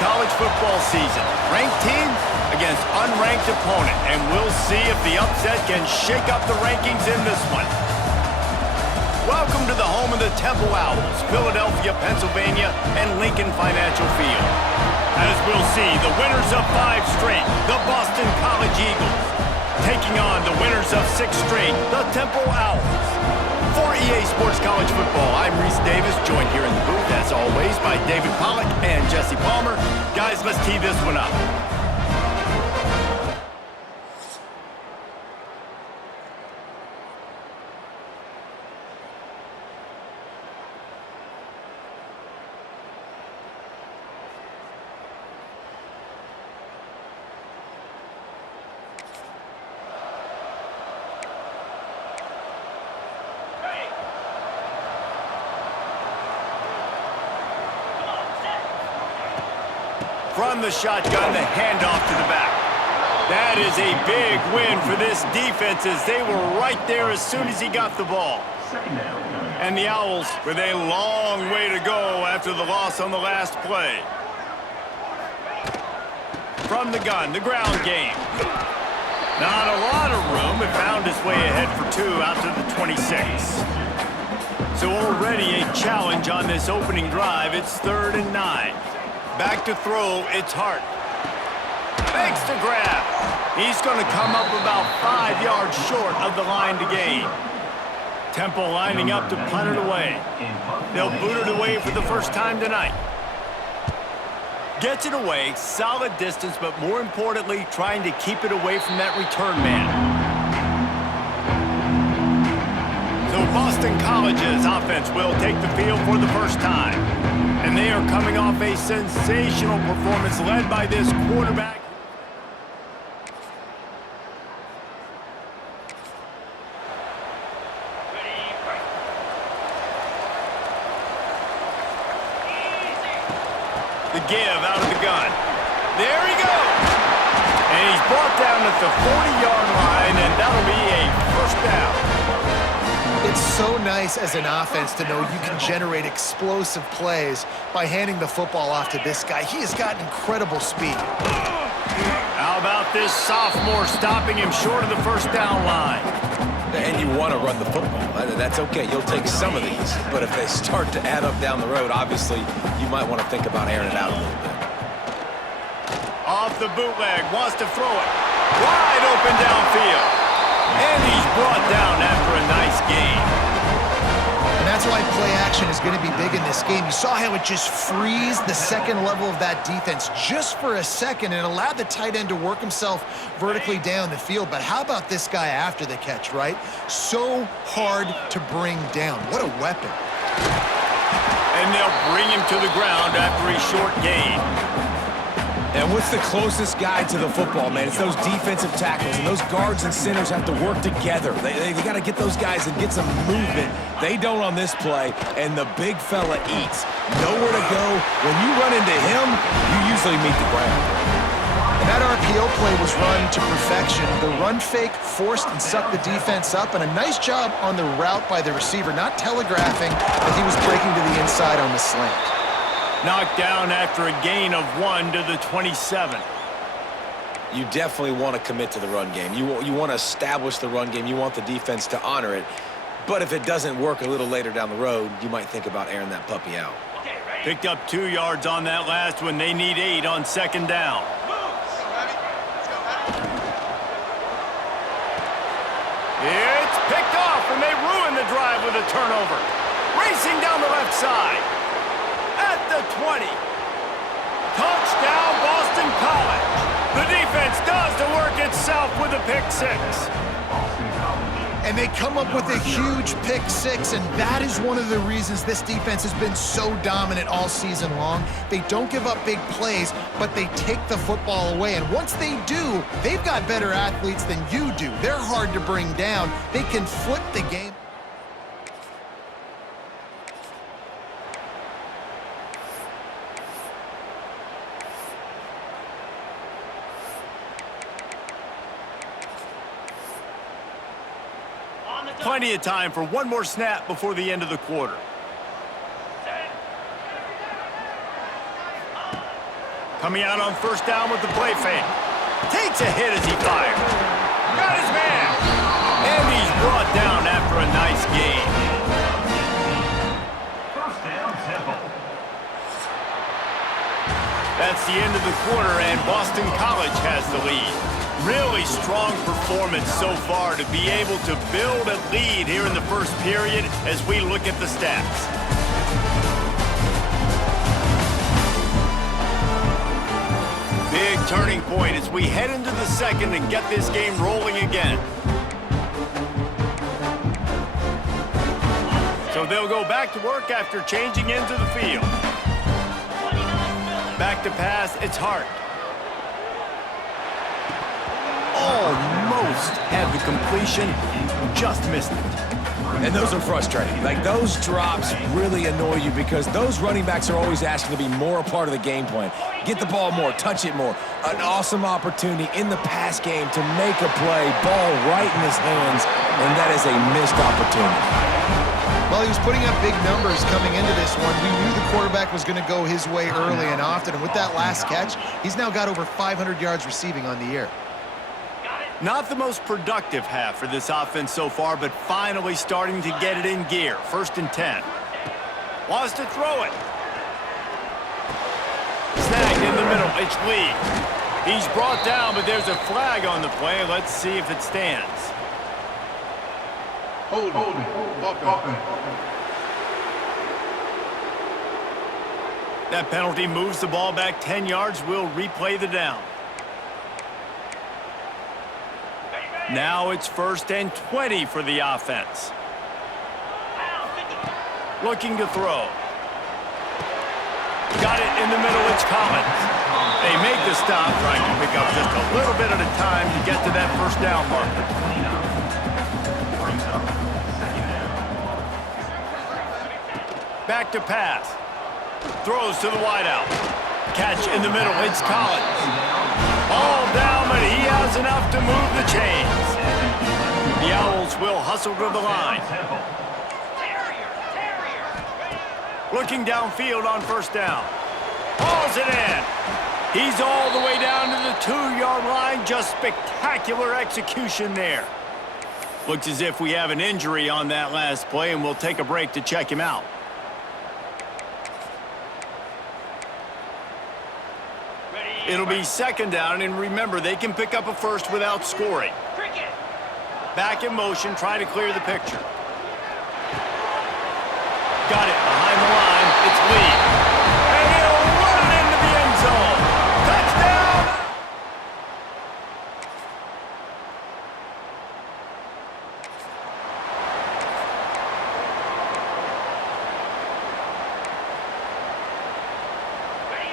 college football season. Ranked team against unranked opponent, and we'll see if the upset can shake up the rankings in this one. Welcome to the home of the Temple Owls, Philadelphia, Pennsylvania, and Lincoln Financial Field. As we'll see, the winners of 5 straight, the Boston College Eagles, taking on the winners of 6 straight, the Temple Owls. For EA Sports College Football, I'm Reese Davis, joined here in the booth, as always, by David Pollack and Jesse Palmer. Guys, let's tee this one up. From the shotgun, the handoff to the back. That is a big win for this defense as they were right there as soon as he got the ball. And the Owls with a long way to go after the loss on the last play. From the gun, the ground game. Not a lot of room. It found its way ahead for 2 out to the 26. So already a challenge on this opening drive. It's 3rd and 9. Back to throw, it's Hart. Makes the grab. He's going to come up about 5 yards short of the line to gain. Temple lining up to punt it away. They'll boot it away for the first time tonight. Gets it away, solid distance, but more importantly, trying to keep it away from that return man. So Boston College's offense will take the field for the first time. And they are coming off a sensational performance led by this quarterback. The give out of the gun. There he goes. And he's brought down at the 40-yard line, and that'll be a first down. It's so nice as an offense to know you can generate explosive plays by handing the football off to this guy. He has got incredible speed. How about this sophomore stopping him short of the first down line? And you want to run the football. That's okay. You'll take some of these. But if they start to add up down the road, obviously, you might want to think about airing it out a little bit. Off the bootleg, wants to throw it. Wide open downfield. And he's brought down after a nice gain. And that's why play action is going to be big in this game. You saw how it just frees the second level of that defense just for a second and allowed the tight end to work himself vertically down the field. But how about this guy after the catch, right? So hard to bring down. What a weapon. And they'll bring him to the ground after a short gain. And what's the closest guy to the football, man? It's those defensive tackles, and those guards and centers have to work together. They got to get those guys and get some movement. They don't on this play, and the big fella eats. Nowhere to go. When you run into him, you usually meet the ground. And that RPO play was run to perfection. The run fake forced and sucked the defense up, and a nice job on the route by the receiver, not telegraphing that he was breaking to the inside on the slant. Knocked down after a gain of 1 to the 27. You definitely want to commit to the run game. You want to establish the run game. You want the defense to honor it. But if it doesn't work a little later down the road, you might think about airing that puppy out. Picked up 2 yards on that last one. They need 8 on 2nd down. It's picked off, and they ruin the drive with a turnover. Racing down the left side. At the 20. Touchdown, Boston College. The defense does the work itself with a pick 6. And they come up with a huge pick 6, and that is one of the reasons this defense has been so dominant all season long. They don't give up big plays, but they take the football away. And once they do, they've got better athletes than you do. They're hard to bring down. They can flip the game. Plenty of time for one more snap before the end of the quarter. Coming out on first down with the play fake. Takes a hit as he fires. Got his man. And he's brought down after a nice gain. First down, Temple. That's the end of the quarter, and Boston College has the lead. Really strong performance so far to be able to build a lead here in the first period as we look at the stats. Big turning point as we head into the second and get this game rolling again. So they'll go back to work after changing into the field. Back to pass, it's Hart. Almost had the completion, just missed it. And those are frustrating. Like, those drops really annoy you because those running backs are always asking to be more a part of the game plan. Get the ball more, touch it more. An awesome opportunity in the pass game to make a play, ball right in his hands, and that is a missed opportunity. Well, he was putting up big numbers coming into this one. We knew the quarterback was going to go his way early and often, and with that last catch, he's now got over 500 yards receiving on the year. Not the most productive half for this offense so far, but finally starting to get it in gear. 1st and 10. Wants to throw it. Snagged in the middle. It's Lee. He's brought down, but there's a flag on the play. Let's see if it stands. Hold it. That penalty moves the ball back 10 yards. We'll replay the down. Now it's 1st and 20 for the offense. Looking to throw. Got it in the middle, it's Collins. They make the stop, trying to pick up just a little bit at a time to get to that first down marker. Back to pass. Throws to the wideout. Catch in the middle, it's Collins. All down, but he has enough to move the chains. The Owls will hustle to the line. Looking downfield on first down. Hauls it in. He's all the way down to the 2-yard line. Just spectacular execution there. Looks as if we have an injury on that last play, and we'll take a break to check him out. It'll be 2nd down, and remember, they can pick up a first without scoring. Back in motion, try to clear the picture. Got it behind the line. It's Lee. And he'll run it into the end zone. Touchdown!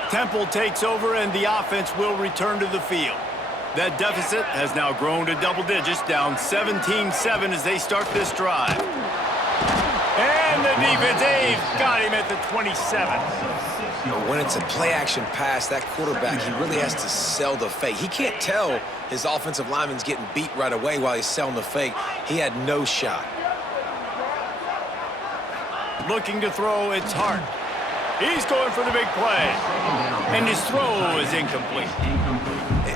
Temple takes over, and the offense will return to the field. That deficit has now grown to double digits, down 17-7 as they start this drive. And the defense, they've got him at the 27. When it's a play-action pass, that quarterback, he really has to sell the fake. He can't tell his offensive lineman's getting beat right away while he's selling the fake. He had no shot. Looking to throw, it's Hart. He's going for the big play. And his throw is incomplete.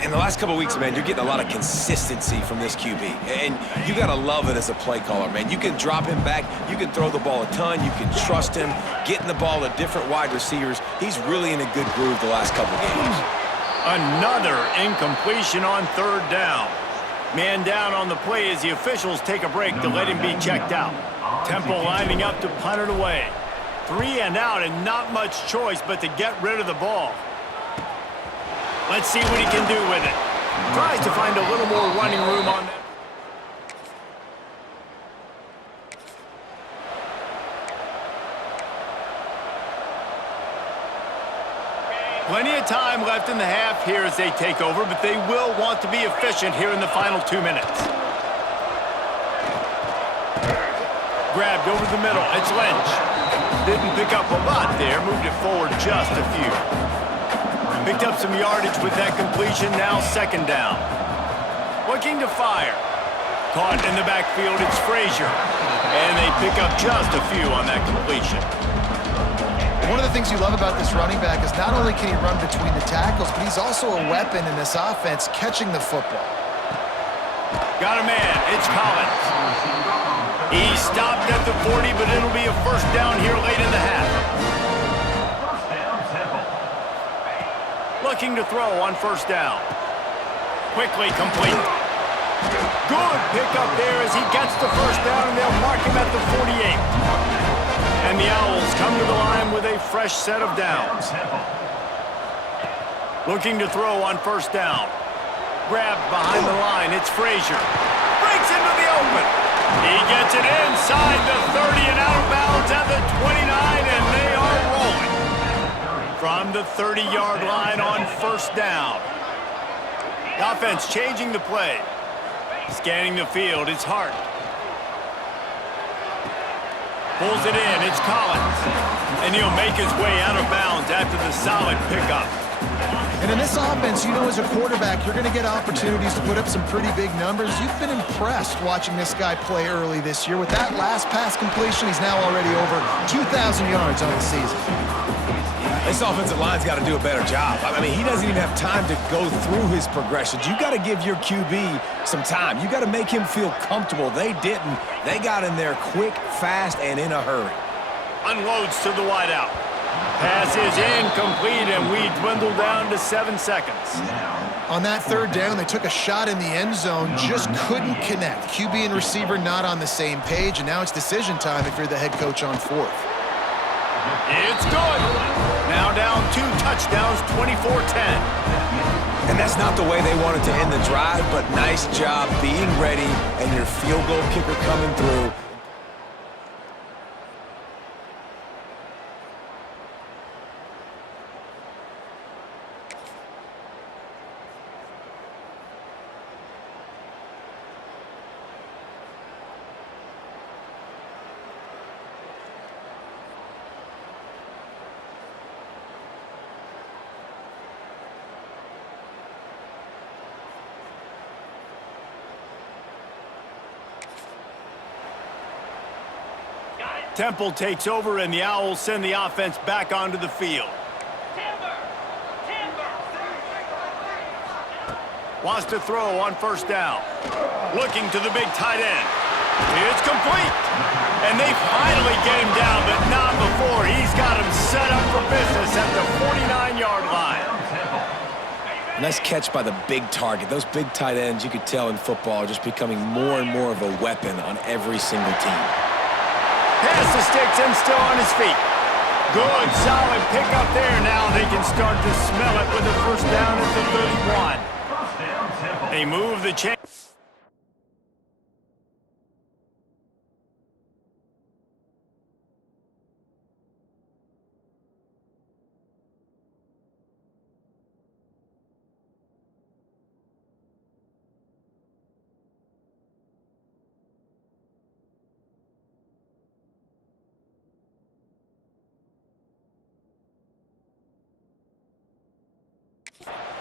In the last couple of weeks, man, you're getting a lot of consistency from this QB. And you got to love it as a play caller, man. You can drop him back. You can throw the ball a ton. You can trust him, getting the ball to different wide receivers. He's really in a good groove the last couple of games. Another incompletion on 3rd down. Man down on the play as the officials take a break to let him be checked out. Temple lining up to punt it away. 3 and out, and not much choice but to get rid of the ball. Let's see what he can do with it. Tries to find a little more running room on that. Plenty of time left in the half here as they take over, but they will want to be efficient here in the final 2 minutes. Grabbed over the middle. It's Lynch. Didn't pick up a lot there. Moved it forward just a few. Picked up some yardage with that completion. Now 2nd down. Looking to fire. Caught in the backfield. It's Frazier. And they pick up just a few on that completion. One of the things you love about this running back is not only can he run between the tackles, but he's also a weapon in this offense catching the football. Got a man. It's Collins. He stopped at the 40, but it'll be a first down here late in the half. First down, Temple. Looking to throw on first down. Quickly complete. Good pickup there as he gets the first down, and they'll mark him at the 48. And the Owls come to the line with a fresh set of downs. Looking to throw on first down. Grabbed behind the line. It's Frazier. Breaks into the open. He gets it inside the 30 and out of bounds at the 29, and they are rolling. From the 30-yard line on first down. The offense changing the play. Scanning the field. It's Hart. Pulls it in. It's Collins. And he'll make his way out of bounds after the solid pickup. And in this offense, you know, as a quarterback, you're going to get opportunities to put up some pretty big numbers. You've been impressed watching this guy play early this year. With that last pass completion, he's now already over 2,000 yards on the season. This offensive line's got to do a better job. I mean, he doesn't even have time to go through his progressions. You got to give your QB some time. You got to make him feel comfortable. They didn't. They got in there quick, fast, and in a hurry. Unloads to the wideout. Pass is incomplete, and we dwindle down to 7 seconds. On that third down, they took a shot in the end zone, just couldn't connect. QB and receiver not on the same page, and now it's decision time if you're the head coach on fourth. It's good. Now down 2 touchdowns, 24-10. And that's not the way they wanted to end the drive, but nice job being ready and your field goal kicker coming through. Temple takes over, and the Owls send the offense back onto the field. Wants to throw on first down. Looking to the big tight end. It's complete. And they finally get him down, but not before. He's got him set up for business at the 49-yard line. Nice catch by the big target. Those big tight ends, you could tell in football, are just becoming more and more of a weapon on every single team. Pass the sticks and still on his feet. Good, solid pickup there. Now they can start to smell it with the first down at the 31. They move the chain.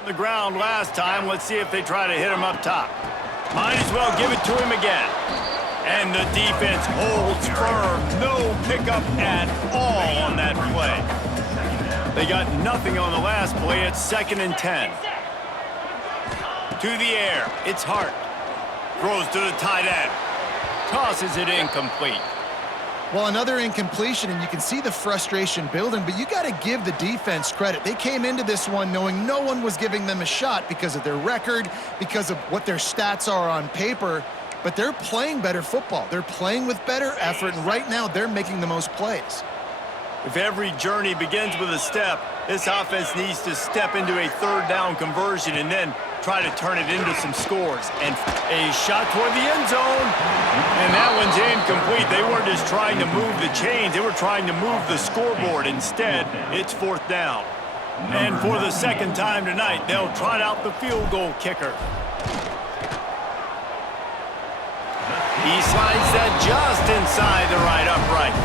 The ground last time. Let's see if they try to hit him up top. Might as well give it to him again. And the defense holds firm. No pickup at all on that play. They got nothing on the last play. It's 2nd and 10. To the air. It's Hart. Throws to the tight end. Tosses it incomplete. Well, another incompletion, and you can see the frustration building, but you got to give the defense credit. They came into this one knowing no one was giving them a shot because of their record, because of what their stats are on paper, but they're playing better football. They're playing with better effort, and right now they're making the most plays. If every journey begins with a step, this offense needs to step into a third down conversion and then try to turn it into some scores. And a shot toward the end zone, and that one's incomplete. They weren't just trying to move the chains, they were trying to move the scoreboard. Instead, it's 4th down. And for the second time tonight, they'll trot out the field goal kicker. He slides that just inside the right upright.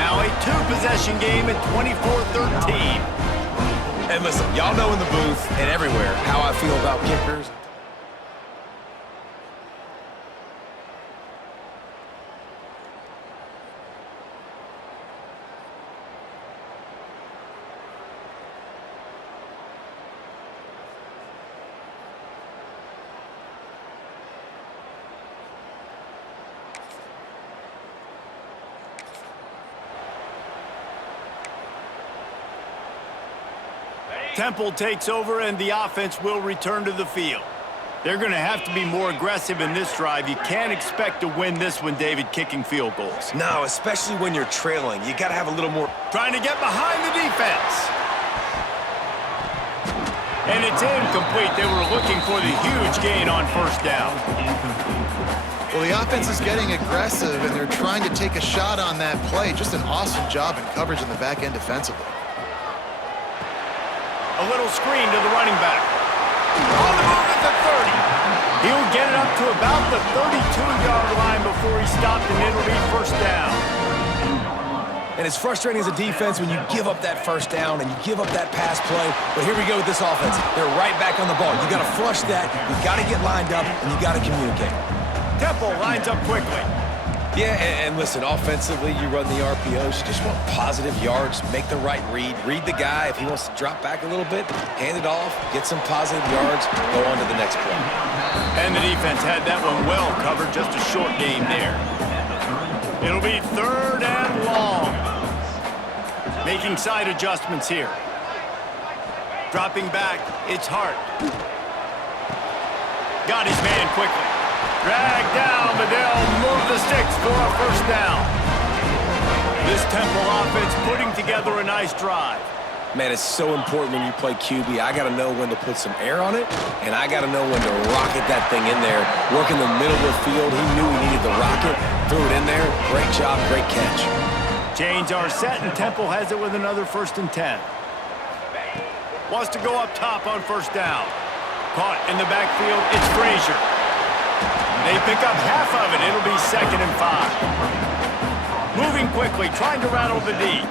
Now a 2-possession game at 24-13. And listen, y'all know in the booth and everywhere how I feel about kickers. Temple takes over, and the offense will return to the field. They're going to have to be more aggressive in this drive. You can't expect to win this one, David, kicking field goals. No, especially when you're trailing. You got to have a little more... Trying to get behind the defense. And it's incomplete. They were looking for the huge gain on first down. Well, the offense is getting aggressive, and they're trying to take a shot on that play. Just an awesome job in coverage in the back end defensively. A little screen to the running back. On the move at the 30. He'll get it up to about the 32-yard line before he stopped, and it'll be first down. And it's frustrating as a defense when you give up that first down and you give up that pass play. But here we go with this offense. They're right back on the ball. You got to flush that. You got to get lined up, and you got to communicate. Temple lines up quickly. Yeah, and listen, offensively, you run the RPOs. You just want positive yards, make the right read. Read the guy. If he wants to drop back a little bit, hand it off, get some positive yards, go on to the next play. And the defense had that one well covered, just a short game there. It'll be third and long. Making side adjustments here. Dropping back, it's Hart. Got his man quickly. Dragged down, but they'll move the sticks for a first down. This Temple offense putting together a nice drive. Man, it's so important when you play QB. I got to know when to put some air on it, and I got to know when to rocket that thing in there. Work in the middle of the field. He knew he needed the rocket. Threw it in there. Great job, great catch. Chains are set, and Temple has it with another 1st and 10. Wants to go up top on first down. Caught in the backfield, it's Frazier. They pick up half of it. It'll be 2nd and 5. Moving quickly, trying to rattle the D.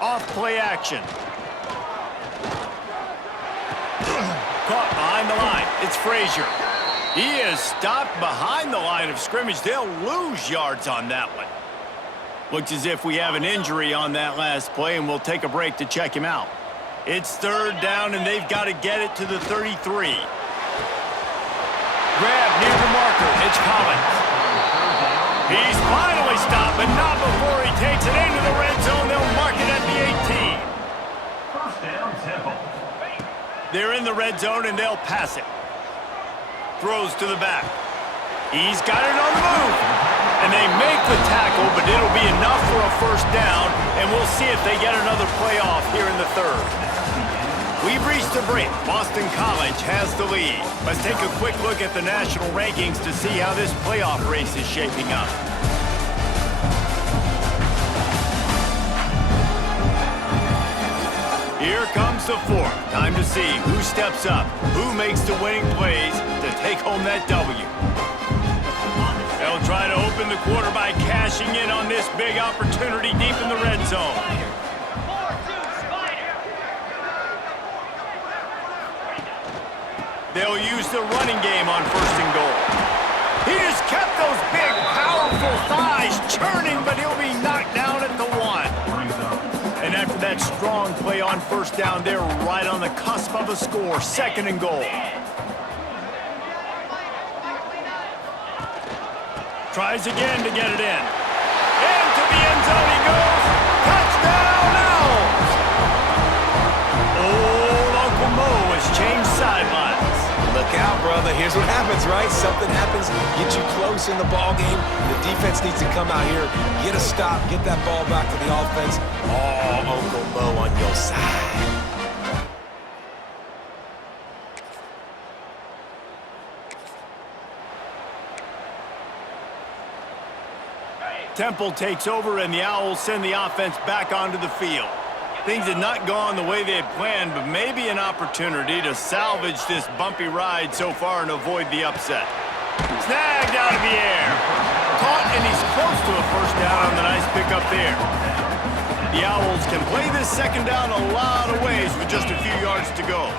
Off play action. Caught behind the line. It's Frazier. He is stopped behind the line of scrimmage. They'll lose yards on that one. Looks as if we have an injury on that last play, and we'll take a break to check him out. It's third down, and they've got to get it to the 33. Grab near the marker. It's Collins. He's finally stopped, but not before he takes it into the red zone. They'll mark it at the 18. First down, Temple. They're in the red zone, and they'll pass it. Throws to the back. He's got it on the move. And they make the tackle, but it'll be enough for a first down, and we'll see if they get another playoff here in the third. We've reached a break. Boston College has the lead. Let's take a quick look at the national rankings to see how this playoff race is shaping up. Here comes the fourth. Time to see who steps up, who makes the winning plays to take home that W. They'll try to open the quarter by cashing in on this big opportunity deep in the red zone. They'll use the running game on 1st and goal. He just kept those big, powerful thighs churning, but he'll be knocked down at the 1. And after that strong play on first down, they're right on the cusp of a score. 2nd and goal. Tries again to get it in. Into the end zone he goes. Touchdown, Owls! Old Uncle Mo has changed sidelines. Look out, brother. Here's what happens, right? Something happens, get you close in the ball game. The defense needs to come out here, get a stop, get that ball back to the offense. Oh, Uncle Mo on your side. Temple takes over, and the Owls send the offense back onto the field. Things had not gone the way they had planned, but maybe an opportunity to salvage this bumpy ride so far and avoid the upset. Snagged out of the air. Caught, and he's close to a first down on the nice pickup there. The Owls can play this 2nd down a lot of ways with just a few yards to go.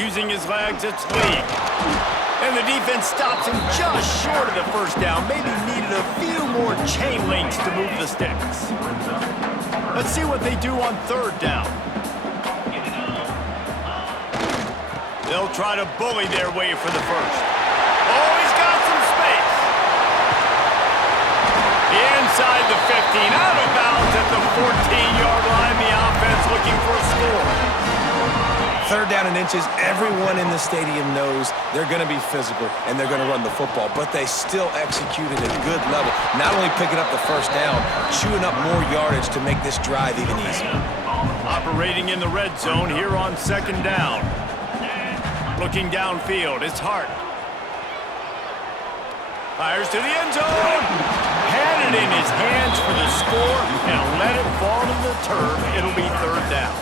Using his legs, it's Lee. And the defense stops him just short of the first down. Maybe needed a few more chain links to move the sticks. Let's see what they do on 3rd down. They'll try to bully their way for the first. Oh, he's got some space. Inside the 15, out of looking for a score. 3rd down and inches, everyone in the stadium knows they're going to be physical and they're going to run the football, but they still execute at a good level, not only picking up the 1st down, chewing up more yardage to make this drive even easier. Operating in the red zone here on 2nd down. Looking downfield, it's Hart. Fires to the end zone. Had it in his hands for the score and let it fall to the turf. It'll be 3rd down.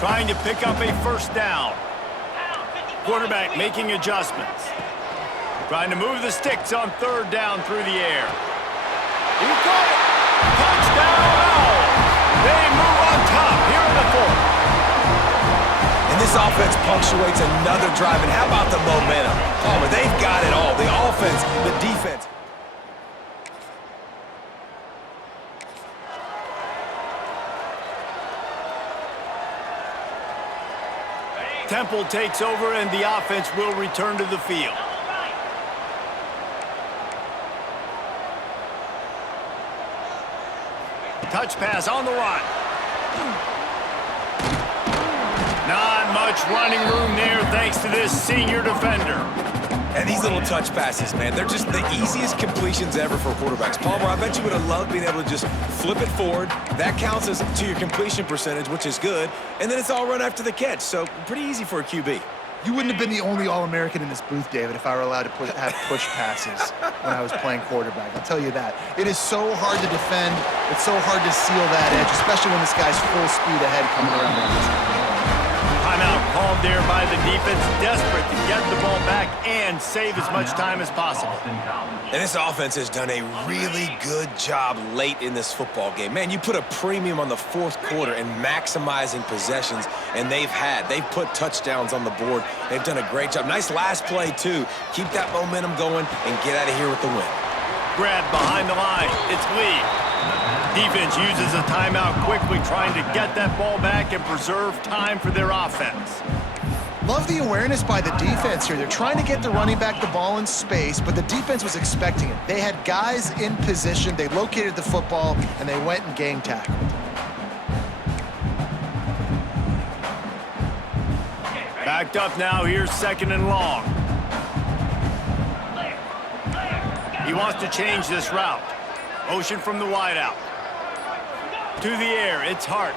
Trying to pick up a 1st down. Quarterback making adjustments. Trying to move the sticks on 3rd down through the air. He got it. Touchdown Owls. They move on top here in the 4th. And this offense punctuates another drive. And how about the momentum? Palmer, they've got it all. The offense, the defense. Temple takes over and the offense will return to the field. Touch pass on the run. Not much running room there thanks to this senior defender. And these little touch passes, man, they're just the easiest completions ever for quarterbacks. Palmer, I bet you would have loved being able to just flip it forward. That counts as to your completion percentage, which is good. And then it's all run after the catch, so pretty easy for a QB. You wouldn't have been the only All-American in this booth, David, if I were allowed to have push passes when I was playing quarterback. I'll tell you that. It is so hard to defend. It's so hard to seal that edge, especially when this guy's full speed ahead coming around the edge. Timeout called there by the defense, desperate to get the ball back and save as much time as possible. And this offense has done a really good job late in this football game. Man, you put a premium on the 4th quarter and maximizing possessions, and they've put touchdowns on the board. They've done a great job. Nice last play, too. Keep that momentum going and get out of here with the win. Grab behind the line. It's Lee. Defense uses a timeout quickly, trying to get that ball back and preserve time for their offense. Love the awareness by the defense here. They're trying to get the running back the ball in space, but the defense was expecting it. They had guys in position, they located the football, and they went and gang tackled. Backed up now, here's 2nd and long. He wants to change this route. Motion from the wideout. To the air, it's Hart.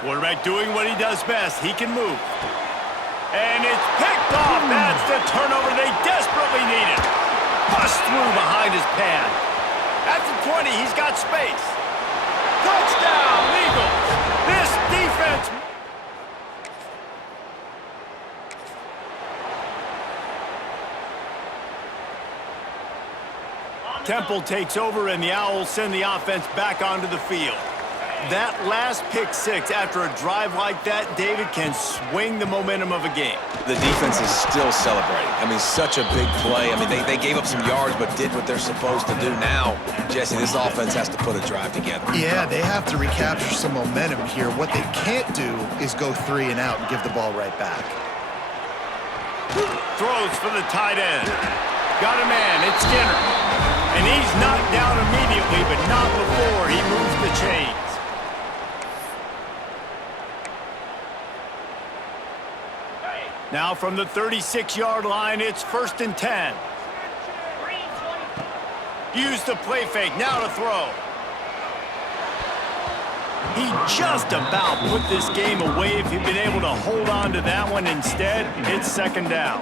Quarterback doing what he does best. He can move. And it's picked off. That's the turnover they desperately needed. Bust through behind his pad. At the 20, he's got space. Touchdown, Eagles. This defense... Temple takes over, and the Owls send the offense back onto the field. That last pick 6 after a drive like that, David, can swing the momentum of a game. The defense is still celebrating. I mean, such a big play. I mean, they gave up some yards but did what they're supposed to do. Now, Jesse, this offense has to put a drive together. Yeah, they have to recapture some momentum here. What they can't do is go 3 and out and give the ball right back. Throws for the tight end. Got a man, it's Skinner. And he's knocked down immediately, but not before he moves the chains. Now from the 36-yard line, it's 1st and 10. Use the play fake, now to throw. He just about put this game away if he'd been able to hold on to that one. Instead, it's 2nd down.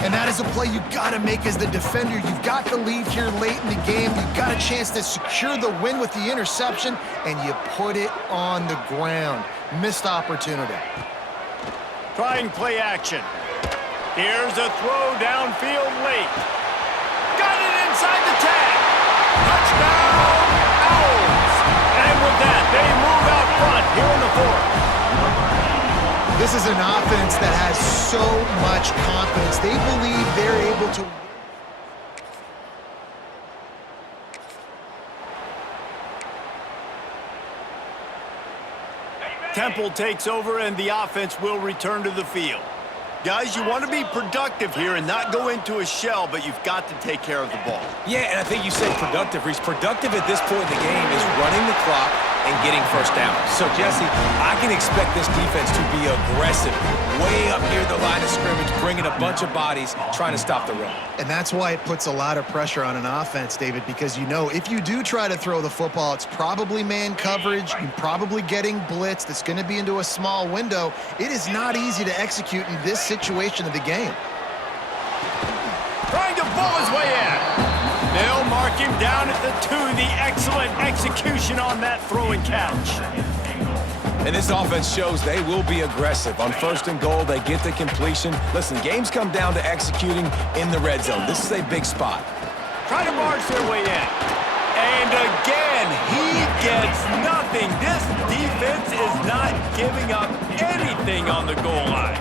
And that is a play you got to make as the defender. You've got the lead here late in the game. You've got a chance to secure the win with the interception, and you put it on the ground. Missed opportunity. Trying play action. Here's a throw downfield late. Got it inside the tag. Touchdown, Owls. And with that, they move out front here in the 4th. This is an offense that has so much confidence. They believe they're able to... Temple takes over, and the offense will return to the field. Guys, you want to be productive here and not go into a shell, but you've got to take care of the ball. Yeah, and I think you said productive, Reese. Productive at this point in the game is running the clock, and getting first down. So, Jesse, I can expect this defense to be aggressive, way up near the line of scrimmage, bringing a bunch of bodies, trying to stop the run. And that's why it puts a lot of pressure on an offense, David, because you know if you do try to throw the football, it's probably man coverage, you're probably getting blitzed, it's going to be into a small window. It is not easy to execute in this situation of the game. Trying to pull his way in. They'll mark him down at the 2. The excellent execution on that throw and catch. And this offense shows they will be aggressive. On 1st and goal, they get the completion. Listen, games come down to executing in the red zone. This is a big spot. Trying to barge their way in. And again, he gets nothing. This defense is not giving up anything on the goal line.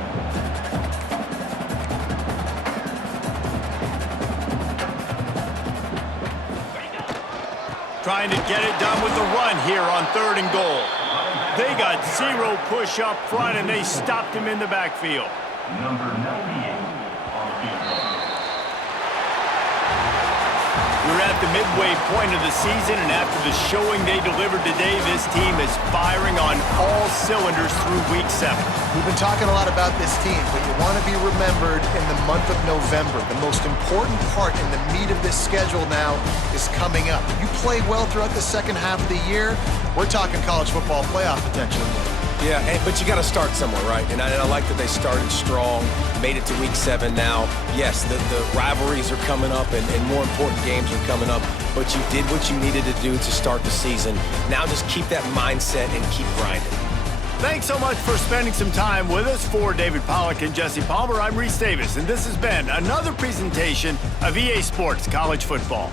Trying to get it done with the run here on 3rd and goal. They got 0 push up front, and they stopped him in the backfield. Number 98 on the field. We're at the midway point of the season, and after the showing they delivered today, this team is firing on all cylinders through Week 7. We've been talking a lot about this team, but you want to be remembered in the month of November. The most important part in the meat of this schedule now is coming up. You play well throughout the second half of the year, we're talking college football playoff potential. Yeah, but you got to start somewhere, right? And I like that they started strong, made it to Week 7 now. Yes, the rivalries are coming up, and more important games are coming up, but you did what you needed to do to start the season. Now just keep that mindset and keep grinding. Thanks so much for spending some time with us. For David Pollack and Jesse Palmer, I'm Reese Davis, and this has been another presentation of EA Sports College Football.